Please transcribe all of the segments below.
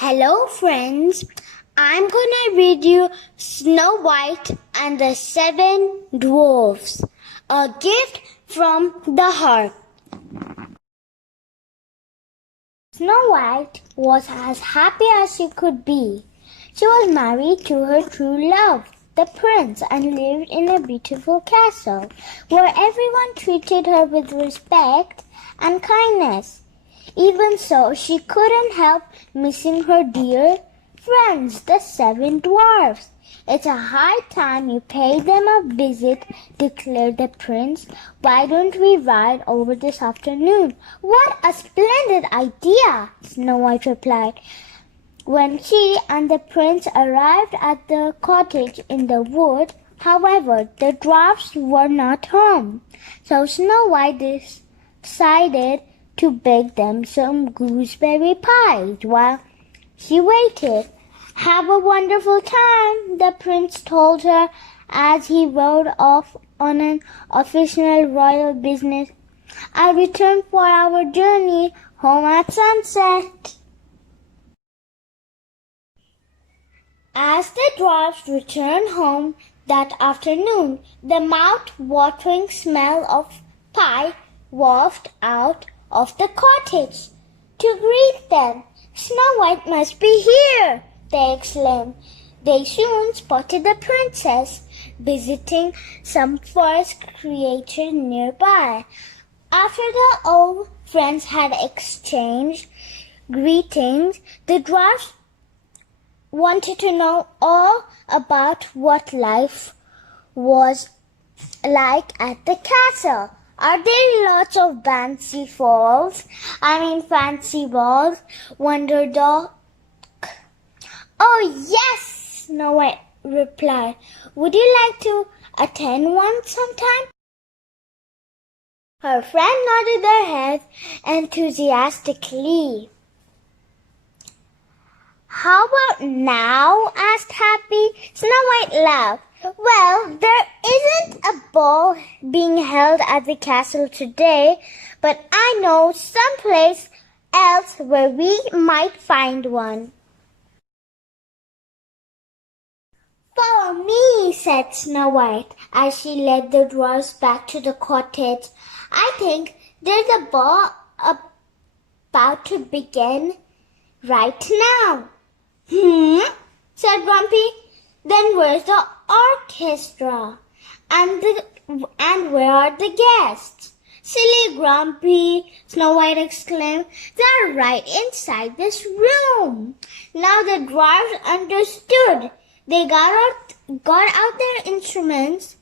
Hello friends, I'm gonna read you Snow White and the Seven Dwarfs, a gift from the heart. Snow White was as happy as she could be. She was married to her true love, the prince, and lived in a beautiful castle where everyone treated her with respect and kindness. Even so, she couldn't help missing her dear friends, the seven dwarfs. It's a high time you pay them a visit, declared the prince. Why don't we ride over this afternoon? What a splendid idea, Snow White replied. When she and the prince arrived at the cottage in the wood, however, the dwarfs were not home. So Snow White decided to bake them some gooseberry pies while she waited. Have a wonderful time, the prince told her as he rode off on an official royal business. I'll return for our journey home at sunset. As the dwarfs returned home that afternoon, the mouth-watering smell of pie wafted out of the cottage. To greet them, Snow White must be here, they exclaimed. They soon spotted the princess visiting some forest creature nearby. After the old friends had exchanged greetings, the dwarfs wanted to know all about what life was like at the castle. Are there lots of fancy balls? Wondered Doc. Oh yes, Snow White replied. Would you like to attend one sometime? Her friend nodded their head enthusiastically. How about now? Asked Happy. Snow White laughed. Well, there isn't a ball being held at the castle today, but I know someplace else where we might find one. Follow me, said Snow White as she led the dwarfs back to the cottage. I think there's a ball about to begin right now. Said Grumpy. Then where's the orchestra? And where are the guests? Silly Grumpy, Snow White exclaimed. They're right inside this room. Now the dwarfs understood. They got out their instruments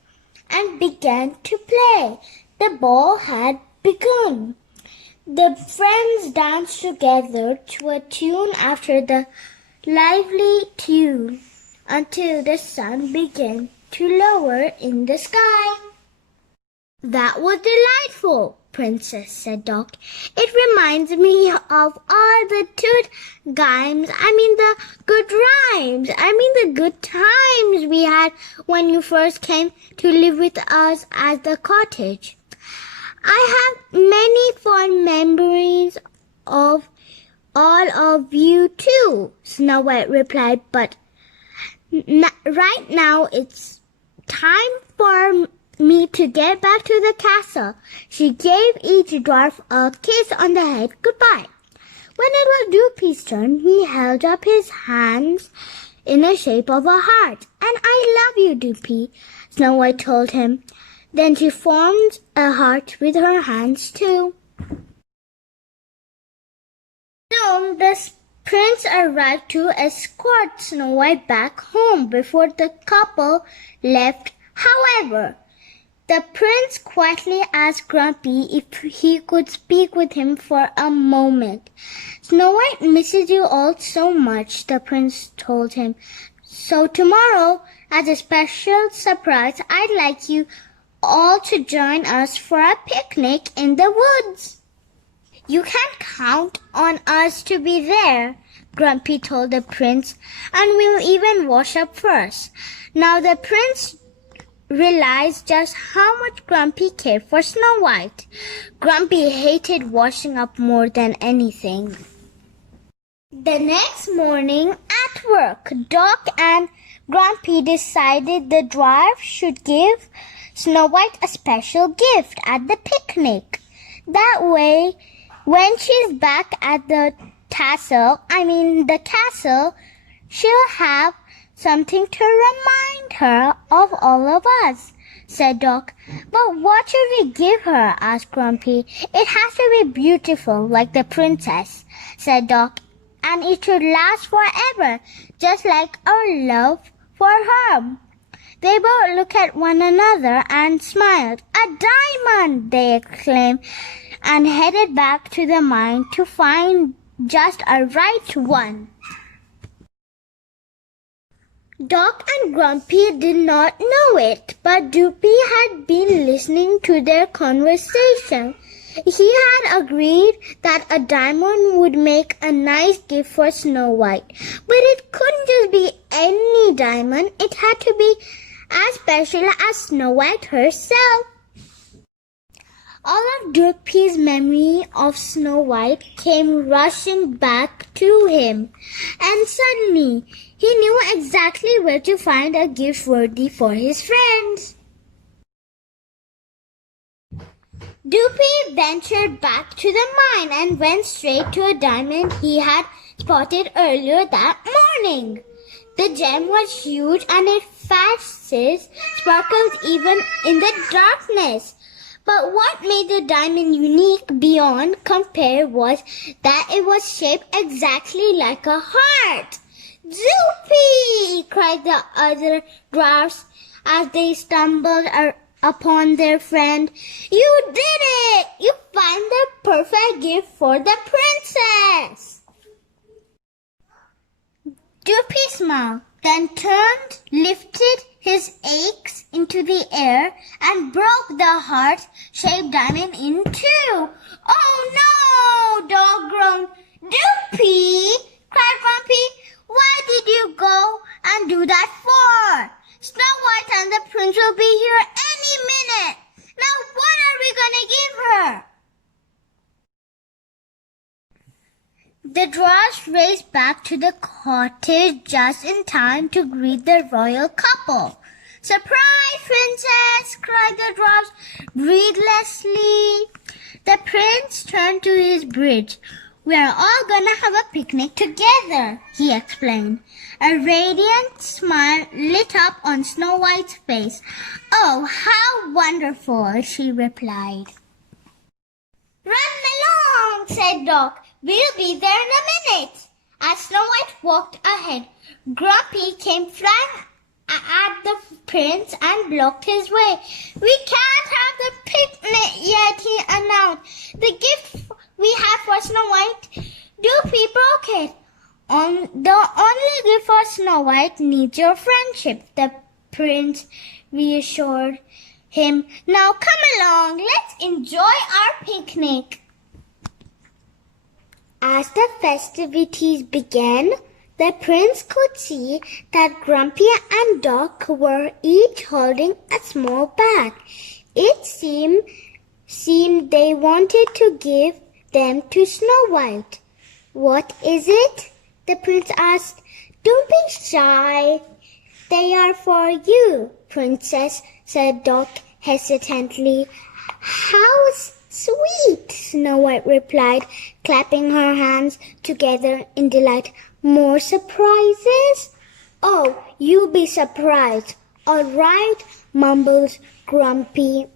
and began to play. The ball had begun. The friends danced together to a tune after the lively tune until the sun began to lower in the sky. That was delightful, Princess, said Doc. It reminds me of all the the good times we had when you first came to live with us at the cottage. I have many fond memories of all of you too, Snow White replied, but right now it's time for me to get back to the castle. She gave each dwarf a kiss on the head goodbye. When it was Dopey's turn, he held up his hands in the shape of a heart. And I love you, Dopey, Snow White told him. Then she formed a heart with her hands too. Soon the prince arrived to escort Snow White back home before the couple left. However, the prince quietly asked Grumpy if he could speak with him for a moment. Snow White misses you all so much, the prince told him. So tomorrow, as a special surprise, I'd like you all to join us for a picnic in the woods. You can count on us to be there, Grumpy told the prince, and we'll even wash up first. Now the prince realized just how much Grumpy cared for Snow White. Grumpy hated washing up more than anything. The next morning at work, Doc and Grumpy decided the dwarf should give Snow White a special gift at the picnic. That way, when she's back at the castle, she'll have something to remind her of all of us, said Doc. But what should we give her? Asked Grumpy. It has to be beautiful, like the princess, said Doc. And it should last forever, just like our love for her. They both looked at one another and smiled. A diamond, they exclaimed, and headed back to the mine to find just a right one. Doc and Grumpy did not know it, but Dopey had been listening to their conversation. He had agreed that a diamond would make a nice gift for Snow White. But it couldn't just be any diamond. It had to be as special as Snow White herself. All of Dopey's memory of Snow White came rushing back to him. And suddenly, he knew exactly where to find a gift worthy for his friends. Dopey ventured back to the mine and went straight to a diamond he had spotted earlier that morning. The gem was huge and its facets sparkled even in the darkness. But what made the diamond unique beyond compare was that it was shaped exactly like a heart. "Dopey!" cried the other dwarfs as they stumbled upon their friend. "You did it! You found the perfect gift for the princess!" Dopey smiled, then turned, lifted his axe into the air, and broke the heart-shaped diamond in two. "Oh no!" Dog groaned. "Dopey!" cried Grumpy. "Why did you go and do that for? Snow White and the prince will be here any minute. Now what are we gonna give her?" The dwarfs raced back to the cottage just in time to greet the royal couple. "Surprise, princess!" cried the dwarfs breathlessly. The prince turned to his bridge. "We're all gonna have a picnic together," he explained. A radiant smile lit up on Snow White's face. "Oh, how wonderful," she replied. "Run along," said Doc. "We'll be there in a minute." As Snow White walked ahead, Grumpy came flying at the prince and blocked his way. "We can't have the picnic yet," he announced. "The gift we have for Snow White, Dopey broke it. The only gift for Snow White needs your friendship," the prince reassured him. "Now come along, let's enjoy our picnic." As the festivities began, the prince could see that Grumpy and Doc were each holding a small bag. It seemed they wanted to give them to Snow White. "What is it?" the prince asked. "Don't be shy. They are for you, princess," said Doc hesitantly. "How sweet," Snow White replied, clapping her hands together in delight. "More surprises?" "Oh, you'll be surprised." "All right," mumbled Grumpy.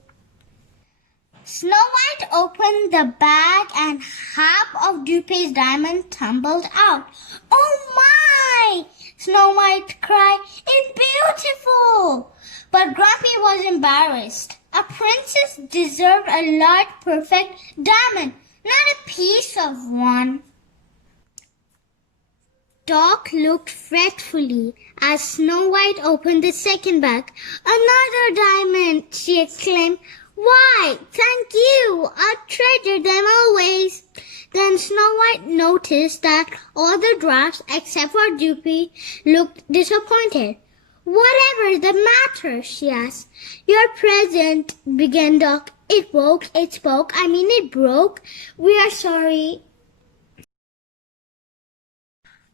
Snow White opened the bag and half of Dopey's diamond tumbled out. "Oh my!" Snow White cried. "It's beautiful!" But Grumpy was embarrassed. A princess deserved a large, perfect diamond, not a piece of one. Doc looked fretfully as Snow White opened the second bag. "Another diamond!" she exclaimed. "Why, thank you! I'll treasure them always." Then Snow White noticed that all the dwarfs except for Dopey looked disappointed. "Whatever the matter?" she asked. "Your present," began Doc. It broke. "We are sorry."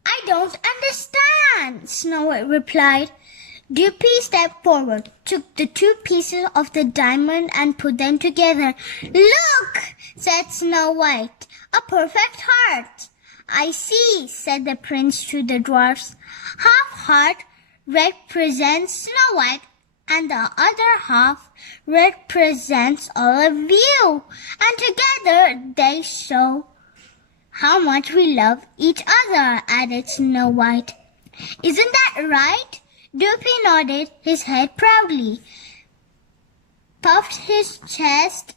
I don't understand, Snow White replied. Dopey stepped forward, took the two pieces of the diamond and put them together. Look, said Snow White, a perfect heart. I see, said the prince to the dwarfs. Half heart represents Snow White and the other half represents all of you. And together they show how much we love each other, added Snow White. Isn't that right? Dopey nodded his head proudly, puffed his chest.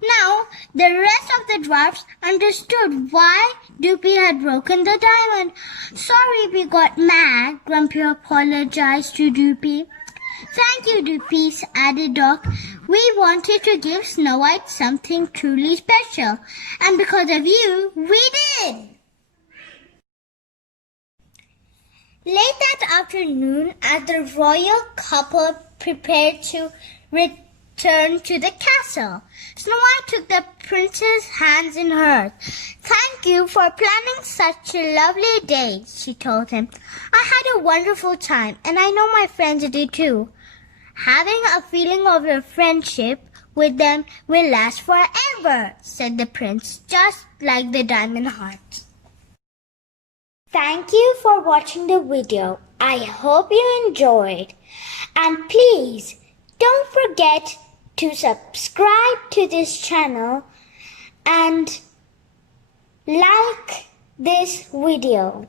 Now the rest of the dwarfs understood why Dopey had broken the diamond. Sorry we got mad, Grumpy apologized to Dopey. Thank you, Dopey, added Doc. We wanted to give Snow White something truly special, and because of you, we did. Late that afternoon, as the royal couple prepared to return to the castle, Snow White took the prince's hands in hers. Thank you for planning such a lovely day, she told him. I had a wonderful time, and I know my friends did too. Having a feeling of your friendship with them will last forever, said the prince, just like the diamond heart. Thank you for watching the video. I hope you enjoyed. And please don't forget to subscribe to this channel and like this video.